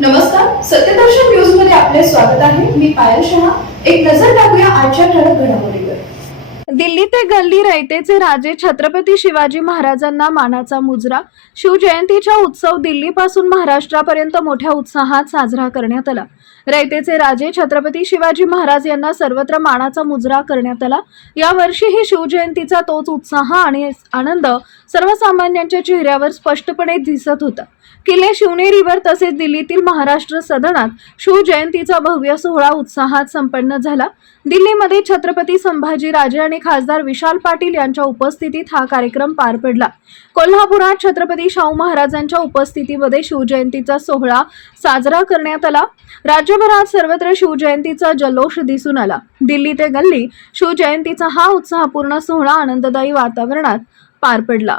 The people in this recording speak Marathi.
नमस्कार, सत्यदर्शन न्यूज मध्ये आपले स्वागत आहे. मी पायल शहा. एक नजर टाकूया आजच्या ठळक घडामोडीवर. दिल्ली ते गल्ली रयतेचे राजे छत्रपती शिवाजी महाराजांना मानाचा मुजरा. शिवजयंतीचा उत्सव दिल्लीपासून महाराष्ट्रापर्यंत मोठ्या उत्साहात साजरा करण्यात आला. रयतेचे राजे छत्रपती शिवाजी महाराज यांना सर्वत्र मानाचा मुजरा करण्यात आला. या वर्षीही शिवजयंतीचा तोच उत्साह आणि आनंद सर्वसामान्यांच्या चेहऱ्यावर स्पष्टपणे दिसत होता. किल्ले शिवनेरीवर तसेच दिल्लीतील महाराष्ट्र सदनात शिवजयंतीचा भव्य सोहळा उत्साहात संपन्न झाला. दिल्लीमध्ये छत्रपती संभाजी राजे आणि खासदार विशाल पाटील यांच्या उपस्थितीत हा कार्यक्रम पार पडला. कोल्हापुरात छत्रपती शाहू महाराजांच्या उपस्थितीमध्ये शिवजयंतीचा सोहळा साजरा करण्यात आला. राज्यभरात सर्वत्र शिवजयंतीचा जल्लोष दिसून आला. दिल्ली ते गल्ली शिवजयंतीचा हा उत्साहपूर्ण सोहळा आनंददायी वातावरणात पार पडला.